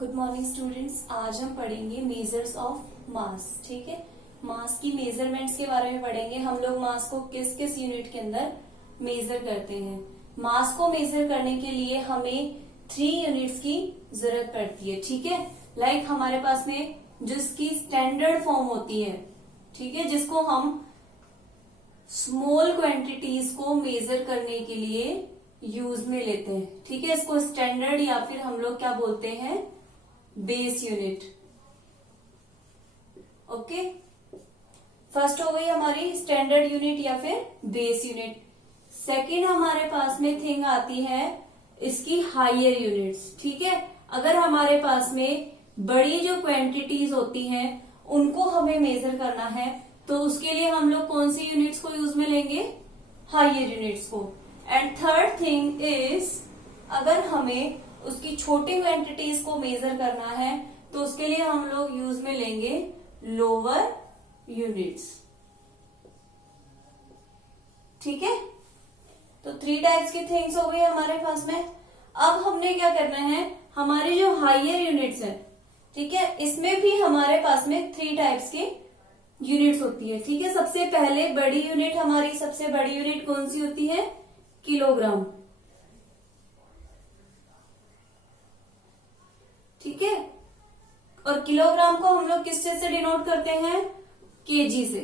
Good morning students. आज हम पढ़ेंगे मेजर्स ऑफ मास। ठीक है, मास की मेजरमेंट्स के बारे में पढ़ेंगे। हम लोग मास को किस किस यूनिट के अंदर मेजर करते हैं। मास को मेजर करने के लिए हमें 3 यूनिट्स की जरूरत पड़ती है। ठीक है, लाइक हमारे पास में जिसकी स्टैंडर्ड फॉर्म होती है, ठीक है, जिसको हम स्मॉल क्वांटिटीज को मेजर करने के लिए यूज में लेते हैं। ठीक है, इसको स्टैंडर्ड या फिर हम लोग क्या बोलते हैं, बेस यूनिट। ओके, फर्स्ट हो गई हमारी स्टैंडर्ड यूनिट या फिर बेस यूनिट। सेकंड हमारे पास में थिंग आती है इसकी हायर यूनिट्स। ठीक है, अगर हमारे पास में बड़ी जो क्वांटिटीज होती हैं उनको हमें मेजर करना है तो उसके लिए हम लोग कौन सी यूनिट्स को यूज में लेंगे, हायर यूनिट्स को। एंड थर्ड थिंग इज, अगर हमें उसकी छोटी क्वांटिटीज को मेजर करना है तो उसके लिए हम लोग यूज में लेंगे लोअर यूनिट्स। ठीक है, तो 3 टाइप्स की थिंग्स हो गई हमारे पास में। अब हमने क्या करना है, हमारी जो हायर यूनिट्स है, ठीक है, इसमें भी हमारे पास में 3 टाइप्स की यूनिट्स होती है। ठीक है, सबसे पहले बड़ी यूनिट, हमारी सबसे बड़ी यूनिट कौन सी होती है, किलोग्राम। ठीक है, और किलोग्राम को हम लोग किस चीज से डिनोट करते हैं, केजी से।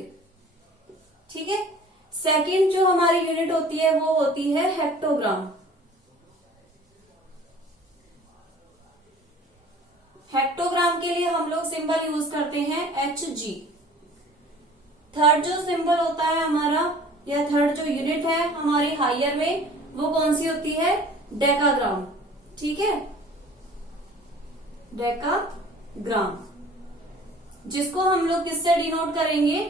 ठीक है, सेकंड जो हमारी यूनिट होती है वो होती है हेक्टोग्राम। हेक्टोग्राम के लिए हम लोग सिंबल यूज करते हैं HG। थर्ड जो सिंबल होता है हमारा, या थर्ड जो यूनिट है हमारी हायर में, वो कौन सी होती है, डेकाग्राम। ठीक है, डेकाग्राम, जिसको हम लोग किससे डिनोट करेंगे,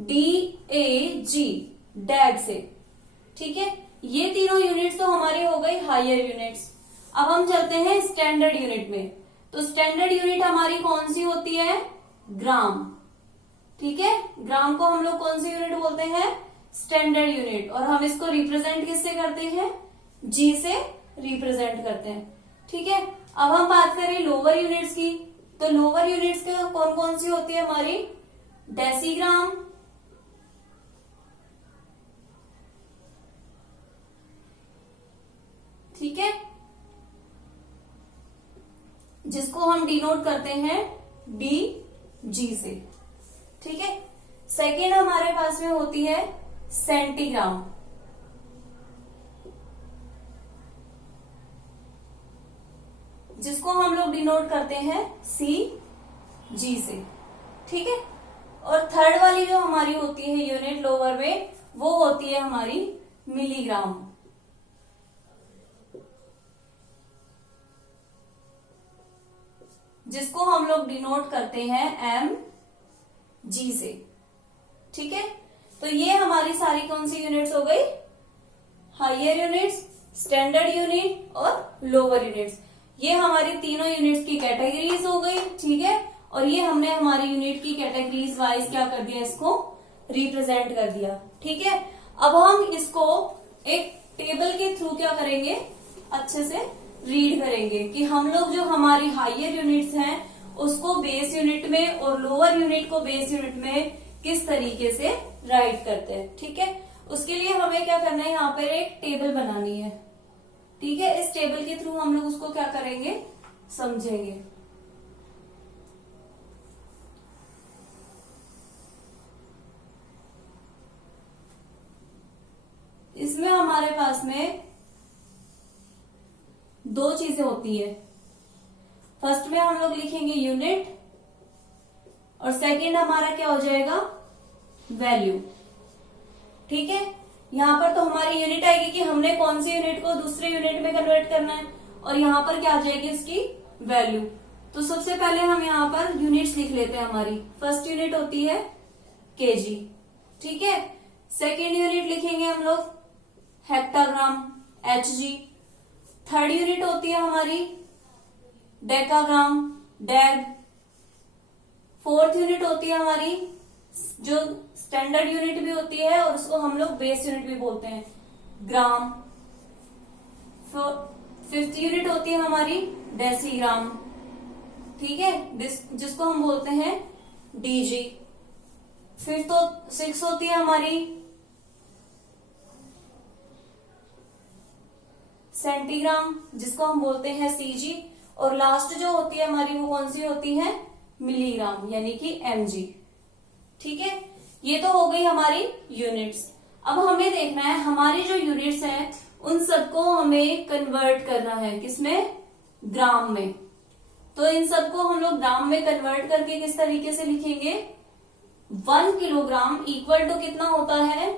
DAG, डैग से। ठीक है, ये तीनों यूनिट्स तो हमारी हो गई हायर यूनिट्स। अब हम चलते हैं स्टैंडर्ड यूनिट में। तो स्टैंडर्ड यूनिट हमारी कौन सी होती है, ग्राम। ठीक है, ग्राम को हम लोग कौन सी यूनिट बोलते हैं, स्टैंडर्ड यूनिट। और हम इसको रिप्रेजेंट किससे करते हैं, G से रिप्रेजेंट करते हैं। ठीक है, अब हम बात करें लोअर यूनिट्स की। तो लोअर यूनिट्स के कौन कौन सी होती है हमारी, डेसीग्राम, ठीक है, जिसको हम डिनोट करते हैं DG से। ठीक है, सेकेंड हमारे पास में होती है सेंटीग्राम, जिसको हम लोग डिनोट करते हैं CG से। ठीक है, और थर्ड वाली जो हमारी होती है यूनिट लोअर में, वो होती है हमारी मिलीग्राम। जिसको हम लोग डिनोट करते हैं MG से। ठीक है, तो ये हमारी सारी कौन सी यूनिट्स हो गई, हायर यूनिट्स, स्टैंडर्ड यूनिट और लोअर यूनिट्स। ये हमारी तीनों यूनिट्स की कैटेगरीज हो गई। ठीक है, और ये हमने हमारी यूनिट की कैटेगरीज वाइज क्या कर दिया, इसको रिप्रेजेंट कर दिया। ठीक है, अब हम इसको एक टेबल के थ्रू क्या करेंगे, अच्छे से रीड करेंगे कि हम लोग जो हमारी हायर यूनिट्स हैं उसको बेस यूनिट में और लोअर यूनिट को बेस यूनिट में किस तरीके से राइट करते हैं। ठीक है, उसके लिए हमें क्या करना है, यहाँ पर एक टेबल बनानी है। ठीक है, इस टेबल के थ्रू हम लोग उसको क्या करेंगे, समझेंगे। इसमें हमारे पास में 2 चीजें होती है। फर्स्ट में हम लोग लिखेंगे यूनिट और सेकंड हमारा क्या हो जाएगा, वैल्यू। ठीक है, यहां पर तो हमारी यूनिट आएगी कि हमने कौन सी यूनिट को दूसरे यूनिट में कन्वर्ट करना है, और यहां पर क्या आ जाएगी इसकी वैल्यू। तो सबसे पहले हम यहां पर यूनिट्स लिख लेते हैं। हमारी फर्स्ट यूनिट होती है केजी। ठीक है, सेकेंड यूनिट लिखेंगे हम लोग हेक्टाग्राम, HG। थर्ड यूनिट होती है हमारी डेकाग्राम, डैग। फोर्थ यूनिट होती है हमारी जो स्टैंडर्ड यूनिट भी होती है और उसको हम लोग बेस यूनिट भी बोलते हैं, ग्राम। फिफ्थ यूनिट होती है हमारी डेसीग्राम। ठीक है, जिसको हम बोलते हैं डीजी। फिर तो 6 होती है हमारी सेंटीग्राम, जिसको हम बोलते हैं सीजी। और लास्ट जो होती है हमारी वो कौन सी होती है, मिलीग्राम, यानी कि एमजी। ठीक है, ये तो हो गई हमारी यूनिट्स। अब हमें देखना है हमारी जो यूनिट्स हैं उन सबको हमें कन्वर्ट करना है, किसमें, ग्राम में। तो इन सबको हम लोग ग्राम में कन्वर्ट करके किस तरीके से लिखेंगे, 1 किलोग्राम इक्वल टू कितना होता है,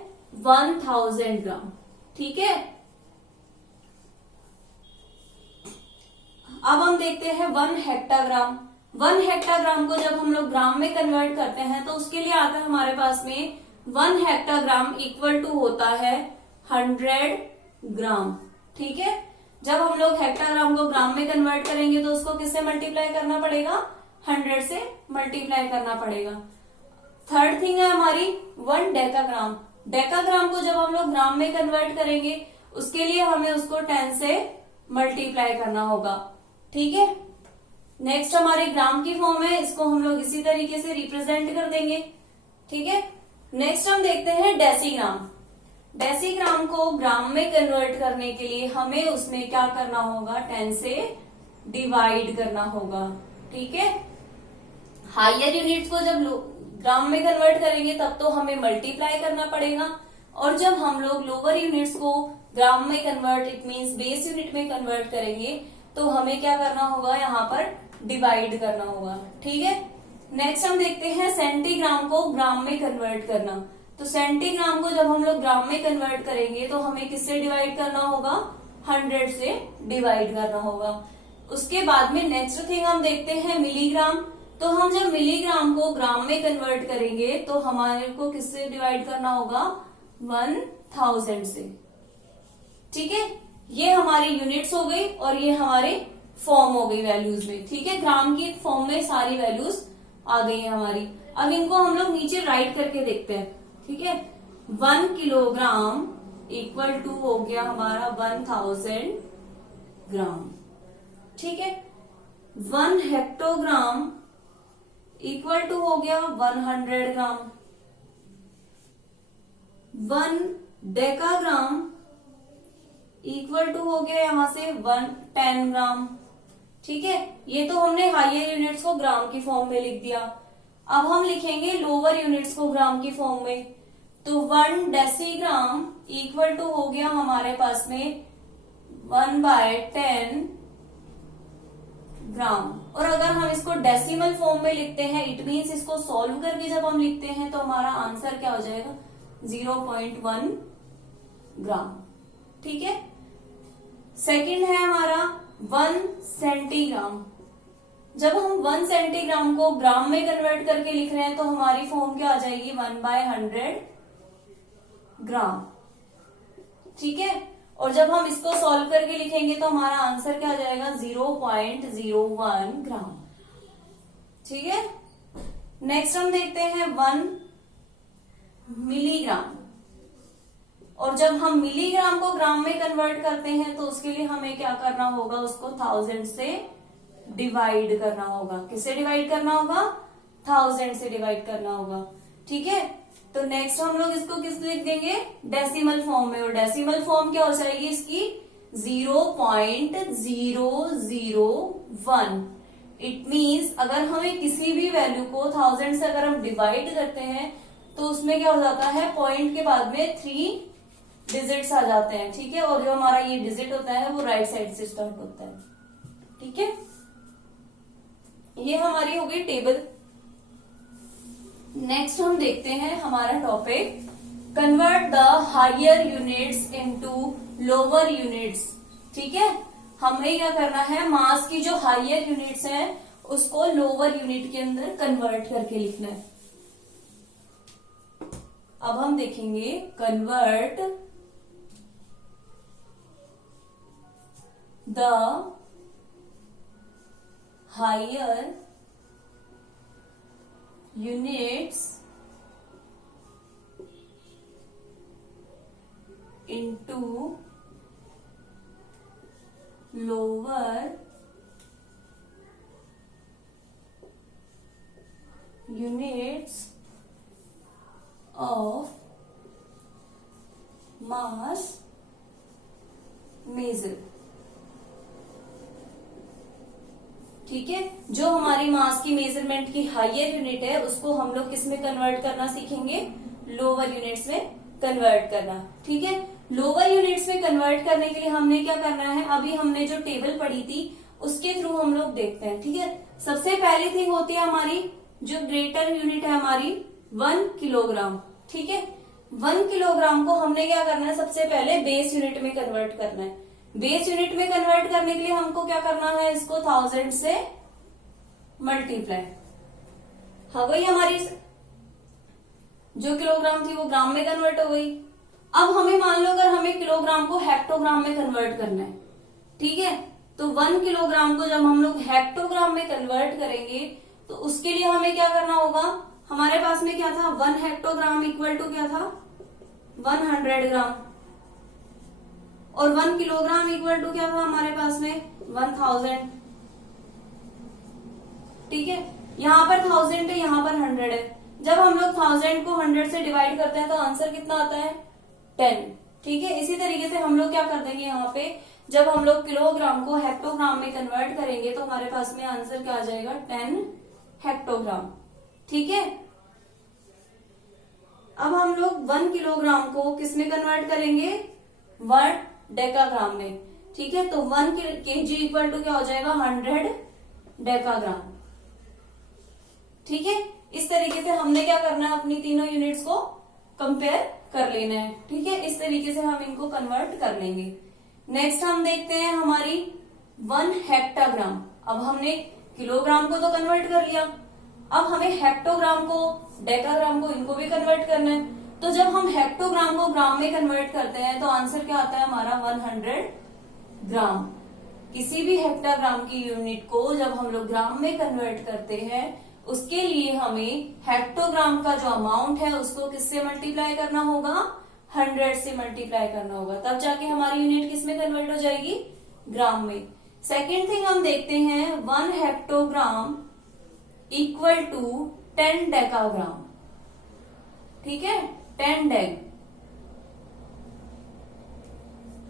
1000 ग्राम। ठीक है, अब हम देखते हैं 1 हेक्टाग्राम। 1 हेक्टाग्राम को जब हम लोग ग्राम में कन्वर्ट करते हैं तो उसके लिए आता है हमारे पास में 1 हेक्टाग्राम इक्वल टू होता है 100 ग्राम। ठीक है, जब हम लोग हेक्टाग्राम को ग्राम में कन्वर्ट करेंगे तो उसको किससे मल्टीप्लाई करना पड़ेगा, 100 से मल्टीप्लाई करना पड़ेगा। थर्ड थिंग है हमारी 1 डेकाग्राम। डेकाग्राम को जब हम लोग ग्राम में कन्वर्ट करेंगे उसके लिए हमें उसको 10 से मल्टीप्लाई करना होगा। ठीक है, नेक्स्ट हमारे ग्राम की फॉर्म है, इसको हम लोग इसी तरीके से रिप्रेजेंट कर देंगे। ठीक है, नेक्स्ट हम देखते हैं डेसीग्राम। डेसीग्राम को ग्राम में कन्वर्ट करने के लिए हमें उसमें क्या करना होगा, 10 से डिवाइड करना होगा। ठीक है, हायर यूनिट्स को जब ग्राम में कन्वर्ट करेंगे तब तो हमें मल्टीप्लाई करना पड़ेगा, और जब हम लोग लोअर यूनिट्स को ग्राम में convert, it means base unit में कन्वर्ट करेंगे तो हमें क्या करना होगा, यहाँ पर डिवाइड करना होगा। ठीक है, नेक्स्ट हम देखते हैं सेंटीग्राम को ग्राम में कन्वर्ट करना। तो सेंटीग्राम को जब हम लोग ग्राम में कन्वर्ट करेंगे तो हमें किससे डिवाइड करना होगा, 100 से डिवाइड करना होगा। उसके बाद में नेक्स्ट थिंग हम देखते हैं मिलीग्राम। तो हम जब मिलीग्राम को ग्राम में कन्वर्ट करेंगे तो हमारे को किससे डिवाइड करना होगा, 1000 से। ठीक है, ये हमारी यूनिट्स हो गई और ये हमारे फॉर्म हो गई वैल्यूज में। ठीक है, ग्राम की फॉर्म में सारी वैल्यूज आ गई है हमारी। अब इनको हम लोग नीचे राइट करके देखते हैं। ठीक है, 1 किलोग्राम इक्वल टू हो गया हमारा 1000 ग्राम। ठीक है, 1 हेक्टोग्राम इक्वल टू हो गया 100 ग्राम। 1 डेकाग्राम इक्वल टू हो गया यहां से 10 ग्राम। ठीक है, ये तो हमने हायर यूनिट्स को ग्राम की फॉर्म में लिख दिया। अब हम लिखेंगे लोअर यूनिट्स को ग्राम की फॉर्म में। तो 1 डेसीग्राम इक्वल टू हो गया हमारे पास में 1/10 ग्राम। और अगर हम इसको डेसिमल फॉर्म में लिखते हैं, इट मीन्स इसको सॉल्व करके जब हम लिखते हैं तो हमारा आंसर क्या हो जाएगा, 0.1 ग्राम। ठीक है, सेकंड है हमारा 1 सेंटीग्राम। जब हम 1 सेंटीग्राम को ग्राम में कन्वर्ट करके लिख रहे हैं तो हमारी फॉर्म क्या आ जाएगी, 1/100 ग्राम। ठीक है, और जब हम इसको सॉल्व करके लिखेंगे तो हमारा आंसर क्या आ जाएगा, 0.01 ग्राम। ठीक है, नेक्स्ट हम देखते हैं 1 मिलीग्राम। और जब हम मिलीग्राम को ग्राम में कन्वर्ट करते हैं तो उसके लिए हमें क्या करना होगा, उसको 1000 से डिवाइड करना होगा। किससे डिवाइड करना होगा, 1000 से डिवाइड करना होगा। ठीक है, तो नेक्स्ट हम लोग इसको किस लिख देंगे, डेसिमल फॉर्म में। और डेसिमल फॉर्म क्या हो जाएगी इसकी, 0.001। इट मीन्स अगर हमें किसी भी वैल्यू को 1000 से अगर हम डिवाइड करते हैं तो उसमें क्या हो जाता है, पॉइंट के बाद में 3 डिजिट्स आ जाते हैं। ठीक है, और जो हमारा ये डिजिट होता है वो राइट साइड से स्टार्ट होता है। ठीक है, ये हमारी हो गई टेबल। नेक्स्ट हम देखते हैं हमारा topic, convert the higher units into lower units. ठीक है, हमें क्या करना है, मास की जो हायर यूनिट्स हैं उसको लोअर यूनिट के अंदर कन्वर्ट करके लिखना है। अब हम देखेंगे convert the higher units into lower units of mass measure. ठीक है, जो हमारी मास की मेजरमेंट की हायर यूनिट है उसको हम लोग किस में कन्वर्ट करना सीखेंगे, लोअर यूनिट्स में कन्वर्ट करना। ठीक है, लोअर यूनिट्स में कन्वर्ट करने के लिए हमने क्या करना है, अभी हमने जो टेबल पढ़ी थी उसके थ्रू हम लोग देखते हैं। ठीक है, सबसे पहली थिंग होती है हमारी जो ग्रेटर यूनिट है हमारी 1 किलोग्राम। ठीक है, 1 किलोग्राम को हमने क्या करना है, सबसे पहले बेस यूनिट में कन्वर्ट करना है। बेस यूनिट में कन्वर्ट करने के लिए हमको क्या करना है, इसको 1000 से मल्टीप्लाई। हो गई हमारी जो किलोग्राम थी वो ग्राम में कन्वर्ट हो गई। अब हमें मान लो अगर हमें किलोग्राम को हेक्टोग्राम में कन्वर्ट करना है। ठीक है, तो 1 किलोग्राम को जब हम लोग हेक्टोग्राम में कन्वर्ट करेंगे तो उसके लिए हमें क्या करना होगा, हमारे पास में क्या था, 1 हेक्टोग्राम इक्वल टू क्या था, 100 ग्राम, और 1 किलोग्राम इक्वल टू क्या था हमारे पास में, 1000। ठीक है, यहाँ पर 1000 है, यहाँ पर 100 है। जब हम लोग 1000 को 100 से डिवाइड करते हैं तो आंसर कितना आता है, 10। ठीक है, इसी तरीके से हम लोग क्या कर देंगे, यहाँ पे जब हम लोग किलोग्राम को हेक्टोग्राम में कन्वर्ट करेंगे तो हमारे पास में आंसर क्या आ जाएगा, 10 हेक्टोग्राम। ठीक है, अब हम लोग 1 किलोग्राम को किस में कन्वर्ट करेंगे, 1 डेकाग्राम में। ठीक है, तो 1 kg इक्वल टू क्या हो जाएगा, 100 डेकाग्राम। ठीक है, इस तरीके से हमने क्या करना है, अपनी तीनों यूनिट्स को कंपेयर कर लेना है। ठीक है, इस तरीके से हम इनको कन्वर्ट कर लेंगे। नेक्स्ट हम देखते हैं हमारी 1 हेक्टाग्राम। अब हमने किलोग्राम को तो कन्वर्ट कर लिया, अब हमें हेक्टोग्राम को, डेकाग्राम को, इनको भी कन्वर्ट करना है। तो जब हम हेक्टोग्राम को ग्राम में कन्वर्ट करते हैं तो आंसर क्या आता है हमारा, 100 ग्राम। किसी भी हेक्टाग्राम की यूनिट को जब हम लोग ग्राम में कन्वर्ट करते हैं उसके लिए हमें हेक्टोग्राम का जो अमाउंट है उसको किससे मल्टीप्लाई करना होगा, 100 से मल्टीप्लाई करना होगा, तब जाके हमारी यूनिट किस में कन्वर्ट हो जाएगी, ग्राम में। सेकेंड थिंग हम देखते हैं 1 हेक्टोग्राम इक्वल टू 10 डेकाग्राम। ठीक है, 10 डेग।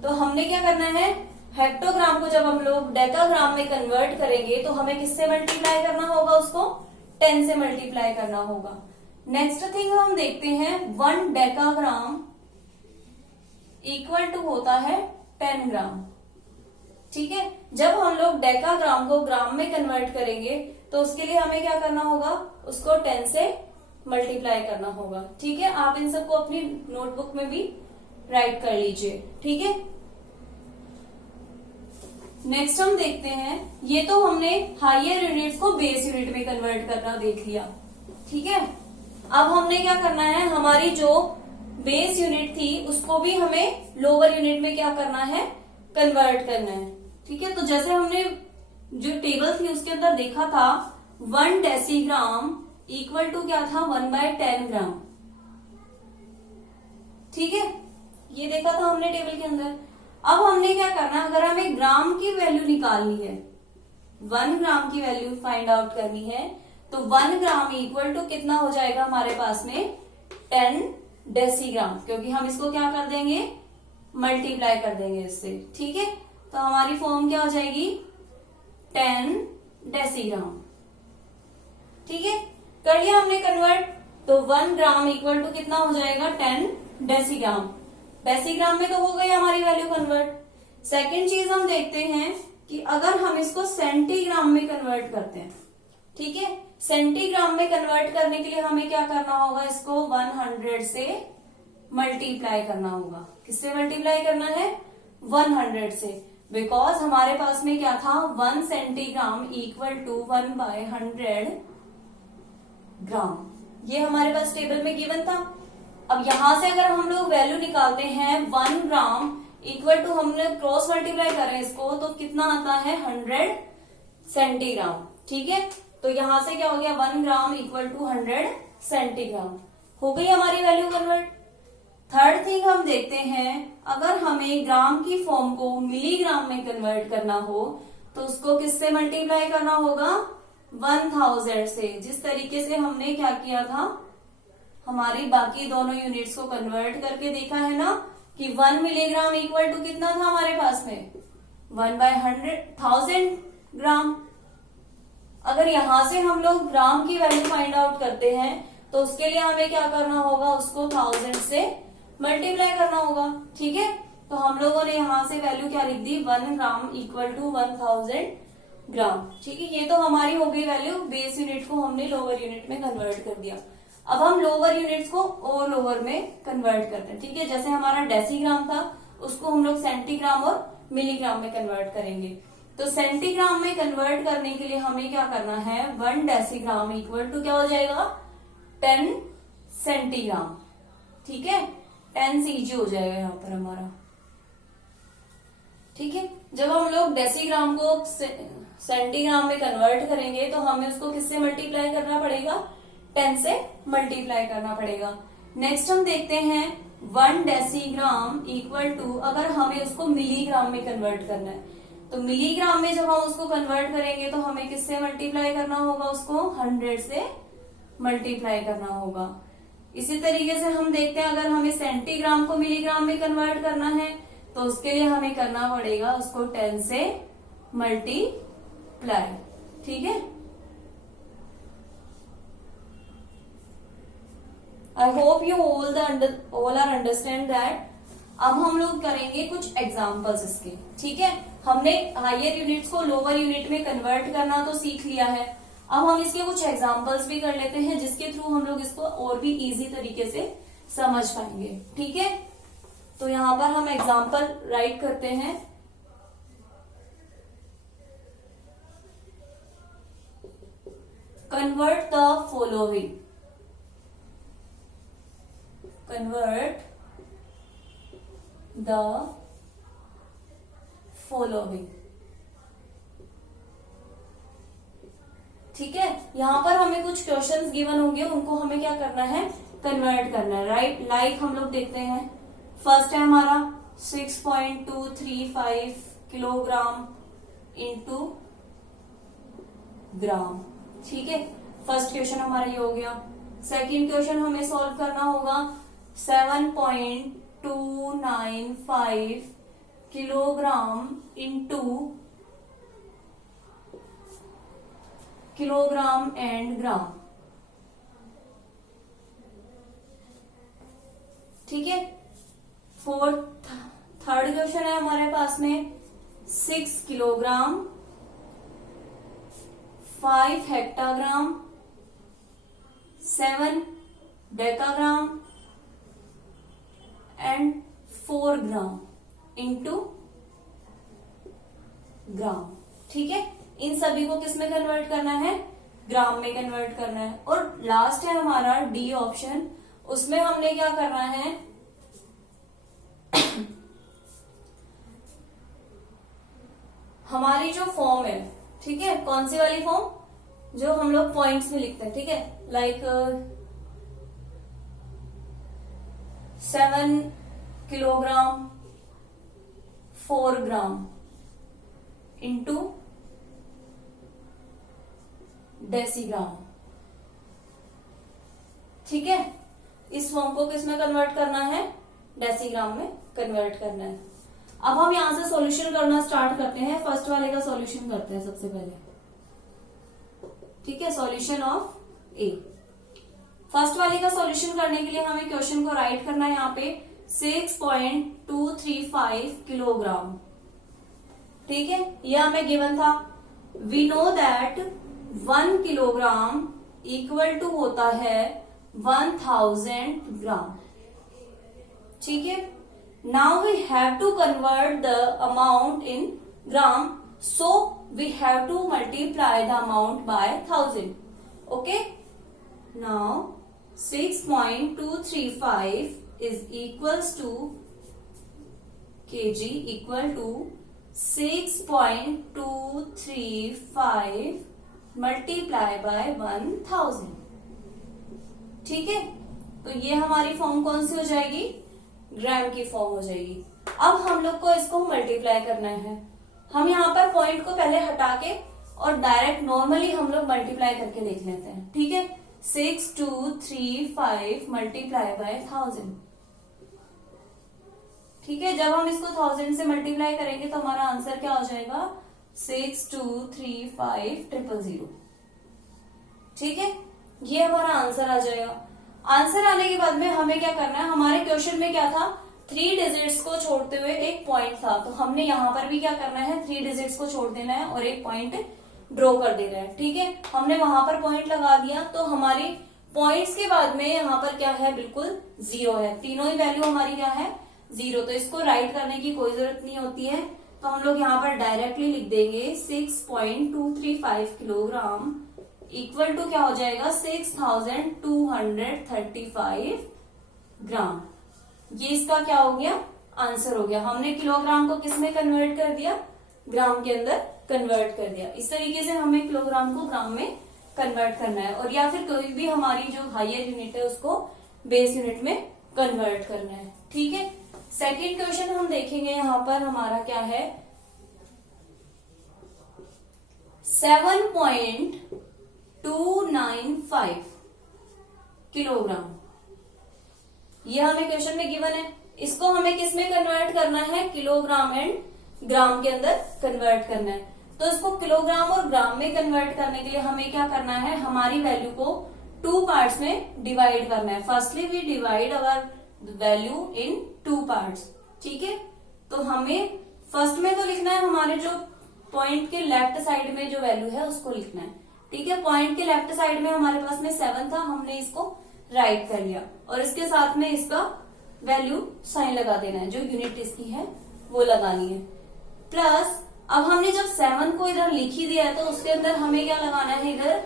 तो हमने क्या करना है, हेक्टोग्राम को जब हम लोग डेकाग्राम में कन्वर्ट करेंगे तो हमें किससे मल्टीप्लाई करना होगा, उसको 10 से मल्टीप्लाई करना होगा। नेक्स्ट थिंग हम देखते हैं 1 डेकाग्राम इक्वल टू होता है 10 ग्राम। ठीक है, जब हम लोग डेकाग्राम को ग्राम में कन्वर्ट करेंगे तो उसके लिए हमें क्या करना होगा, उसको 10 से मल्टीप्लाई करना होगा। ठीक है, आप इन सबको अपनी नोटबुक में भी राइट कर लीजिए। ठीक है, नेक्स्ट हम देखते हैं, ये तो हमने हायर यूनिट्स को बेस यूनिट में कन्वर्ट करना देख लिया। ठीक है, अब हमने क्या करना है, हमारी जो बेस यूनिट थी उसको भी हमें लोअर यूनिट में क्या करना है, कन्वर्ट करना है। ठीक है, तो जैसे हमने जो टेबल थी उसके अंदर देखा था 1 डेसीग्राम इक्वल टू क्या था, 1/10 ग्राम। ठीक है, ये देखा था हमने टेबल के अंदर। अब हमने क्या करना, अगर हमें ग्राम की वैल्यू निकालनी है, 1 ग्राम की वैल्यू फाइंड आउट करनी है, तो 1 ग्राम इक्वल टू कितना हो जाएगा हमारे पास में, 10 डेसीग्राम, क्योंकि हम इसको क्या कर देंगे, मल्टीप्लाई कर देंगे इससे। ठीक है, तो हमारी फॉर्म क्या हो जाएगी, 10 डेसीग्राम। ठीक है, कर लिया हमने कन्वर्ट, तो 1 ग्राम इक्वल टू कितना हो जाएगा, 10 डेसीग्राम। डेसीग्राम में तो हो गई हमारी वैल्यू कन्वर्ट। सेकेंड चीज हम देखते हैं कि अगर हम इसको सेंटीग्राम में कन्वर्ट करते हैं। ठीक है, सेंटीग्राम में कन्वर्ट करने के लिए हमें क्या करना होगा, इसको 100 से मल्टीप्लाई करना होगा। किससे मल्टीप्लाई करना है, 100 से, बिकॉज हमारे पास में क्या था, 1 सेंटीग्राम इक्वल टू 1/100 ग्राम। ये हमारे पास टेबल में गिवन था। अब यहां से अगर हम लोग वैल्यू निकालते हैं 1 ग्राम इक्वल टू, हमने क्रॉस मल्टीप्लाई करें इसको तो कितना आता है, 100 सेंटीग्राम। ठीक है, तो यहां से क्या हो गया, 1 ग्राम इक्वल टू 100 सेंटीग्राम। हो गई हमारी वैल्यू कन्वर्ट। थर्ड थिंग हम देखते हैं, अगर हमें ग्राम की फॉर्म को मिलीग्राम में कन्वर्ट करना हो तो उसको किससे मल्टीप्लाई करना होगा, 1000 से, जिस तरीके से हमने क्या किया था, हमारी बाकी दोनों यूनिट्स को कन्वर्ट करके देखा है ना कि 1 मिलीग्राम इक्वल टू कितना था हमारे पास में 1/1000 ग्राम। अगर यहां से हम लोग ग्राम की वैल्यू फाइंड आउट करते हैं तो उसके लिए हमें क्या करना होगा, उसको 1000 से मल्टीप्लाई करना होगा। ठीक है, तो हम लोगों ने यहां से वैल्यू क्या लिख दी, 1 ग्राम इक्वल टू 1000 ग्राम। ठीक है, ये तो हमारी हो गई वैल्यू, बेस यूनिट को हमने लोअर यूनिट में कन्वर्ट कर दिया। अब हम लोअर यूनिट्स को और लोअर में कन्वर्ट करते हैं। ठीक है, जैसे हमारा डेसीग्राम था उसको हम लोग सेंटीग्राम और मिलीग्राम में कन्वर्ट करेंगे। तो सेंटीग्राम में कन्वर्ट करने के लिए हमें क्या करना है, 1 डेसीग्राम इक्वल टू क्या हो जाएगा, 10 सेंटीग्राम। ठीक है, 10 cg हो जाएगा यहाँ पर हमारा। ठीक है, जब हम लोग डेसीग्राम को सेंटीग्राम में कन्वर्ट करेंगे तो हमें उसको किससे मल्टीप्लाई करना पड़ेगा, 10 से मल्टीप्लाई करना पड़ेगा। नेक्स्ट हम देखते हैं 1 डेसीग्राम इक्वल टू, अगर हमें उसको मिलीग्राम में कन्वर्ट करना है तो मिलीग्राम में जब हम उसको कन्वर्ट करेंगे तो हमें किससे मल्टीप्लाई करना होगा, उसको 100 से मल्टीप्लाई करना होगा। इसी तरीके से हम देखते हैं अगर हमें सेंटीग्राम को मिलीग्राम में कन्वर्ट करना है तो उसके लिए हमें करना पड़ेगा उसको 10 से मल्टीप्लाई। ठीक है, I hope you all are understand that. अब हम लोग करेंगे कुछ एग्जाम्पल्स इसके। ठीक है, हमने हायर यूनिट्स को लोअर यूनिट में कन्वर्ट करना तो सीख लिया है। अब हम इसके कुछ एग्जाम्पल्स भी कर लेते हैं जिसके थ्रू हम लोग इसको और भी इजी तरीके से समझ पाएंगे। ठीक है, तो यहां पर हम एग्जाम्पल राइट करते हैं। Convert the following, convert the following। ठीक है, यहां पर हमें कुछ क्वेश्चंस गिवन होंगे, उनको हमें क्या करना है, कन्वर्ट करना है। राइट, लाइक हम लोग देखते हैं। फर्स्ट है हमारा 6.235 किलोग्राम इंटू ग्राम। ठीक है, फर्स्ट क्वेश्चन हमारा ये हो गया। सेकंड क्वेश्चन हमें सॉल्व करना होगा 7.295 किलोग्राम इंटू किलोग्राम एंड ग्राम। ठीक है, थर्ड क्वेश्चन है हमारे पास में 6 kilogram, 5 हेक्टाग्राम, 7 decagram and 4 gram into gram. ठीक है, इन सभी को किस में कन्वर्ट करना है, ग्राम में कन्वर्ट करना है। और लास्ट है हमारा डी ऑप्शन, उसमें हमने क्या करना है, हमारी जो फॉर्म है, ठीक है, कौन सी वाली फॉर्म, जो हम लोग पॉइंट्स में लिखते हैं। ठीक है, like 7 kilogram 4 gram into decigram. ठीक है, इस फॉर्म को किस में कन्वर्ट करना है, डेसीग्राम में कन्वर्ट करना है। अब हम यहां से सॉल्यूशन करना स्टार्ट करते हैं। फर्स्ट वाले का सॉल्यूशन करते हैं सबसे पहले। ठीक है, सॉल्यूशन ऑफ ए। फर्स्ट वाले का सॉल्यूशन करने के लिए हमें क्वेश्चन को राइट करना है यहाँ पे 6.235 किलोग्राम। ठीक है, यह हमें गिवन था। We know that 1 kilogram equal to होता है 1000 ग्राम। ठीक है, now we have to convert the amount in gram, so we have to multiply the amount by 1000. Okay, now 6.235 is equals to kg equal to 6.235 multiply by 1000। ठीक है, तो ये हमारी form कौन सी हो जाएगी, ग्राम की फॉर्म हो जाएगी। अब हम लोग को इसको मल्टीप्लाई करना है। हम यहाँ पर पॉइंट को पहले हटा के और डायरेक्ट नॉर्मली हम लोग मल्टीप्लाई करके देख लेते हैं। ठीक है, 6235 मल्टीप्लाई बाय 1000। ठीक है, जब हम इसको 1000 से मल्टीप्लाई करेंगे तो हमारा आंसर क्या हो जाएगा 6235,000। ठीक है, ये हमारा आंसर आ जाएगा। आंसर आने के बाद में हमें क्या करना है, हमारे क्वेश्चन में क्या था 3 डिजिट्स को छोड़ते हुए एक पॉइंट था, तो हमने यहाँ पर भी क्या करना है 3 डिजिट्स को छोड़ देना है और एक पॉइंट ड्रॉ कर देना है। ठीक है, हमने वहां पर पॉइंट लगा दिया, तो हमारी पॉइंट्स के बाद में यहाँ पर क्या है बिल्कुल 0 है, तीनों ही वैल्यू हमारी क्या है 0, तो इसको राइट करने की कोई जरूरत नहीं होती है। तो हम लोग यहाँ पर डायरेक्टली लिख देंगे 6.235 किलोग्राम इक्वल टू क्या हो जाएगा 6235 ग्राम। ये इसका क्या हो गया आंसर हो गया। हमने किलोग्राम को किस में कन्वर्ट कर दिया, ग्राम के अंदर कन्वर्ट कर दिया। इस तरीके से हमें किलोग्राम को ग्राम में कन्वर्ट करना है, और या फिर कोई भी हमारी जो हायर यूनिट है उसको बेस यूनिट में कन्वर्ट करना है। ठीक है, सेकेंड क्वेश्चन हम देखेंगे, यहाँ पर हमारा क्या है 7.295 किलोग्राम। ये हमें क्वेश्चन में गिवन है, इसको हमें किस में कन्वर्ट करना है, किलोग्राम एंड ग्राम के अंदर कन्वर्ट करना है। तो इसको किलोग्राम और ग्राम में कन्वर्ट करने के लिए हमें क्या करना है, हमारी वैल्यू को 2 पार्ट्स में डिवाइड करना है। Firstly we divide our value in 2 parts. ठीक है, तो हमें फर्स्ट में तो लिखना है हमारे जो पॉइंट के लेफ्ट साइड में जो वैल्यू है उसको लिखना है। ठीक है, पॉइंट के लेफ्ट साइड में हमारे पास में 7 था, हमने इसको राइट कर लिया और इसके साथ में इसका वैल्यू साइन लगा देना है, जो यूनिट इसकी है वो लगानी है। प्लस अब हमने जब 7 को इधर लिख ही दिया है तो उसके अंदर हमें क्या लगाना है, इधर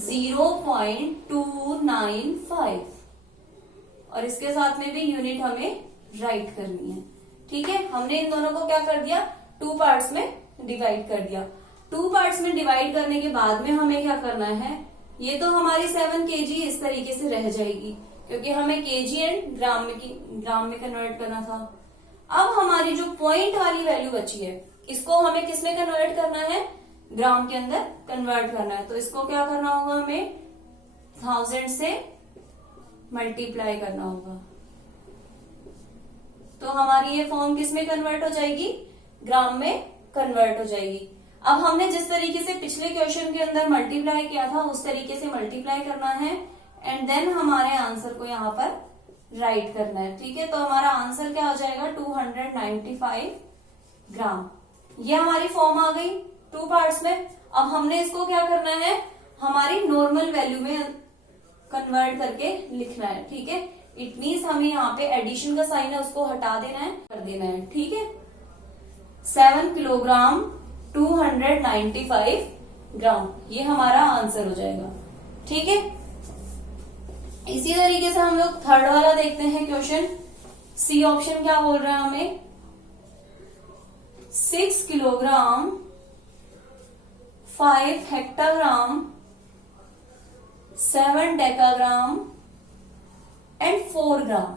0.295 और इसके साथ में भी यूनिट हमें राइट करनी है। ठीक है, हमने इन दोनों को क्या कर दिया 2 पार्ट्स में डिवाइड कर दिया। 2 पार्ट्स में डिवाइड करने के बाद में हमें क्या करना है, ये तो हमारी 7 kg इस तरीके से रह जाएगी क्योंकि हमें kg एंड ग्राम में कन्वर्ट करना था। अब हमारी जो पॉइंट वाली वैल्यू बची है इसको हमें किस में कन्वर्ट करना है, ग्राम के अंदर कन्वर्ट करना है। तो इसको क्या करना होगा, हमें 1000 से मल्टीप्लाई करना होगा, तो हमारी ये फॉर्म किस में कन्वर्ट हो जाएगी, ग्राम में कन्वर्ट हो जाएगी। अब हमने जिस तरीके से पिछले क्वेश्चन के अंदर मल्टीप्लाई किया था उस तरीके से मल्टीप्लाई करना है एंड देन हमारे आंसर को यहाँ पर राइट करना है। ठीक है, तो हमारा आंसर क्या हो जाएगा 295 ग्राम। ये हमारी फॉर्म आ गई 2 पार्ट्स में। अब हमने इसको क्या करना है, हमारी नॉर्मल वैल्यू में कन्वर्ट करके लिखना है। ठीक है, इट मीन्स हमें यहाँ पे एडिशन का साइन है उसको हटा देना है, कर देना है। ठीक है, 7 किलोग्राम 295 ग्राम, ये हमारा आंसर हो जाएगा। ठीक है, इसी तरीके से हम लोग थर्ड वाला देखते हैं क्वेश्चन। सी ऑप्शन क्या बोल रहा है हमें, 6 किलोग्राम 5 हेक्टाग्राम 7 डेकाग्राम एंड 4 ग्राम।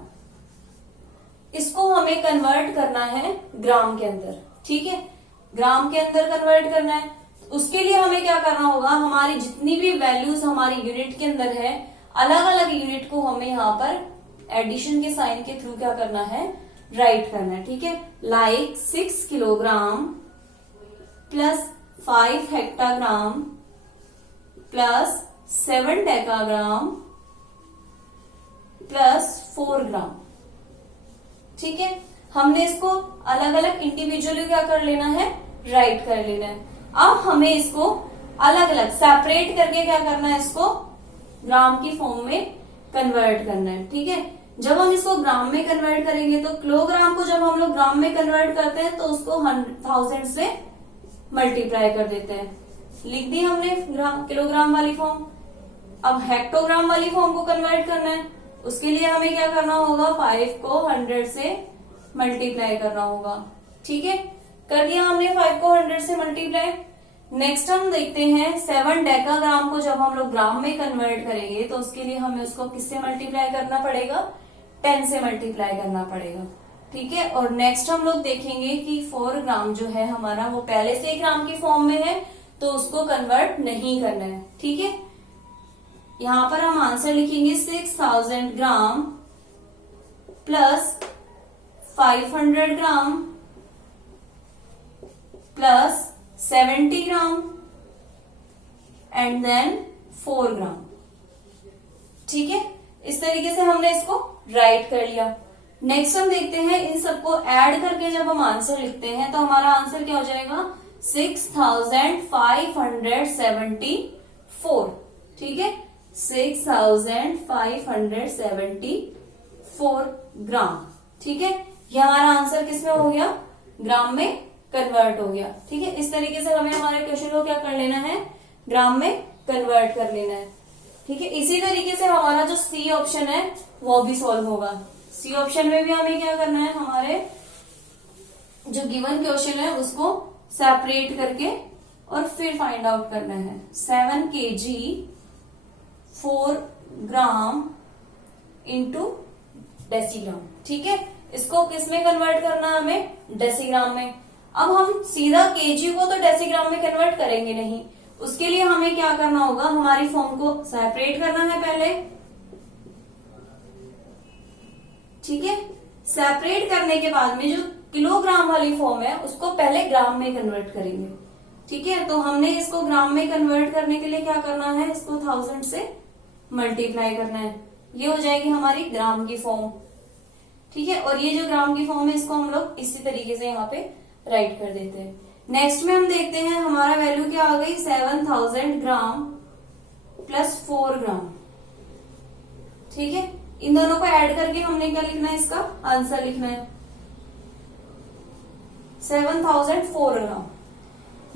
इसको हमें कन्वर्ट करना है ग्राम के अंदर। ठीक है, ग्राम के अंदर कन्वर्ट करना है, उसके लिए हमें क्या करना होगा, हमारी जितनी भी वैल्यूज हमारी यूनिट के अंदर है अलग अलग यूनिट को हमें यहाँ पर एडिशन के साइन के थ्रू क्या करना है, राइट करना है। ठीक है, like 6 kilogram plus 5 हेक्टाग्राम plus 7 decagram plus 4 gram. ठीक है, हमने इसको अलग अलग इंडिविजुअली क्या कर लेना है, राइट कर लेना है। अब हमें इसको अलग अलग सेपरेट करके क्या करना है, इसको ग्राम की फॉर्म में कन्वर्ट करना है। ठीक है, जब हम इसको ग्राम में कन्वर्ट करेंगे तो किलोग्राम को जब हम लोग ग्राम में कन्वर्ट करते हैं तो उसको 1000 से मल्टीप्लाई कर देते हैं। लिख दी हमने किलोग्राम वाली फॉर्म। अब हेक्टोग्राम वाली फॉर्म को कन्वर्ट करना है, उसके लिए हमें क्या करना होगा, 5 को 100 से मल्टीप्लाई करना होगा। ठीक है, कर दिया हमने 5 को 100 से मल्टीप्लाई। नेक्स्ट हम देखते हैं 7 डेकाग्राम को जब हम लोग ग्राम में कन्वर्ट करेंगे तो उसके लिए हमें उसको किससे मल्टीप्लाई करना पड़ेगा, 10 से मल्टीप्लाई करना पड़ेगा। ठीक है, और नेक्स्ट हम लोग देखेंगे कि 4 ग्राम जो है हमारा वो पहले से ग्राम की फॉर्म में है तो उसको कन्वर्ट नहीं करना है। ठीक है, यहां पर हम आंसर लिखेंगे 6000 gram plus 500 gram plus 70 gram and then 4 gram. ठीक है, इस तरीके से हमने इसको राइट कर लिया। नेक्स्ट हम देखते हैं, इन सबको ऐड करके जब हम आंसर लिखते हैं तो हमारा आंसर क्या हो जाएगा 6574। ठीक है, 6574 ग्राम। ठीक है, ये हमारा आंसर किसमें हो गया, ग्राम में कन्वर्ट हो गया। ठीक है, इस तरीके से हमें हमारे क्वेश्चन को क्या कर लेना है, ग्राम में कन्वर्ट कर लेना है। ठीक है, इसी तरीके से हमारा जो सी ऑप्शन है वो भी सॉल्व होगा। सी ऑप्शन में भी हमें क्या करना है, हमारे जो गिवन क्वेश्चन है उसको सेपरेट करके और फिर फाइंड आउट करना है। 7 kg 4 ग्राम इंटू डेसीग्राम। ठीक है, इसको किस में कन्वर्ट करना है हमें, डेसीग्राम में। अब हम सीधा केजी को तो डेसीग्राम में कन्वर्ट करेंगे नहीं, उसके लिए हमें क्या करना होगा, हमारी फॉर्म को सेपरेट करना है पहले। ठीक है, सेपरेट करने के बाद में जो किलोग्राम वाली फॉर्म है उसको पहले ग्राम में कन्वर्ट करेंगे। ठीक है, तो हमने इसको ग्राम में कन्वर्ट करने के लिए क्या करना है, इसको 1000 से मल्टीप्लाई करना है, ये हो जाएगी हमारी ग्राम की फॉर्म। ठीक है, और ये जो ग्राम की फॉर्म है इसको हम लोग इसी तरीके से यहाँ पे राइट कर देते हैं। नेक्स्ट में हम देखते हैं हमारा वैल्यू क्या आ गई, 7000 ग्राम प्लस 4 ग्राम। ठीक है, इन दोनों को ऐड करके हमने क्या लिखना है, इसका आंसर लिखना है 7004 ग्राम।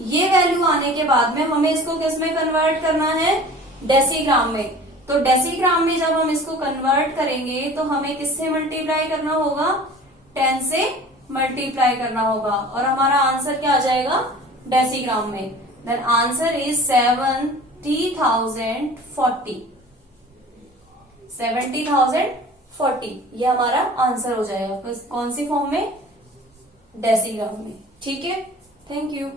ये वैल्यू आने के बाद में हमें इसको किस में कन्वर्ट करना है, डेसीग्राम में। तो डेसीग्राम में जब हम इसको कन्वर्ट करेंगे तो हमें किससे मल्टीप्लाई करना होगा, 10 से मल्टीप्लाई करना होगा और हमारा आंसर क्या आ जाएगा डेसीग्राम में। Then answer is 70,040। 70,040 ये हमारा आंसर हो जाएगा कौन सी फॉर्म में, डेसीग्राम में। ठीक है, थैंक यू।